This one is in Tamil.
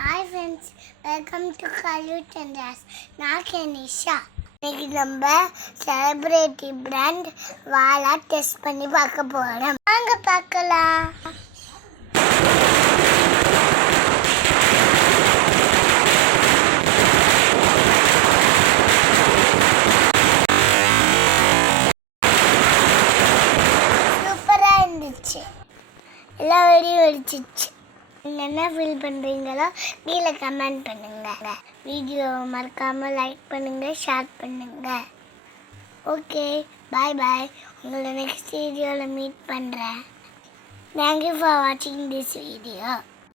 Hi friends, welcome to Kalute and Ras. நான் கனிஷா. இன்னைக்கு நம்ம செலிபிரிட்டி பிராண்ட் வாலா டெஸ்ட் பண்ணி பார்க்க போறோம். வாங்க பார்க்கலாம். சூப்பரா இருந்துச்சு. எல்லா வீடியோ அடிச்சிச்சு. நீங்கள் என்ன ஃபீல் பண்ணுறீங்களோ கீழே கமெண்ட் பண்ணுங்கள். வீடியோவை மறக்காமல் லைக் பண்ணுங்கள், ஷேர் பண்ணுங்கள். ஓகே, பாய் பாய். உங்களை நெக்ஸ்ட் வீடியோவில் மீட் பண்ணுறேன். தேங்க்யூ ஃபார் வாட்சிங் திஸ் வீடியோ.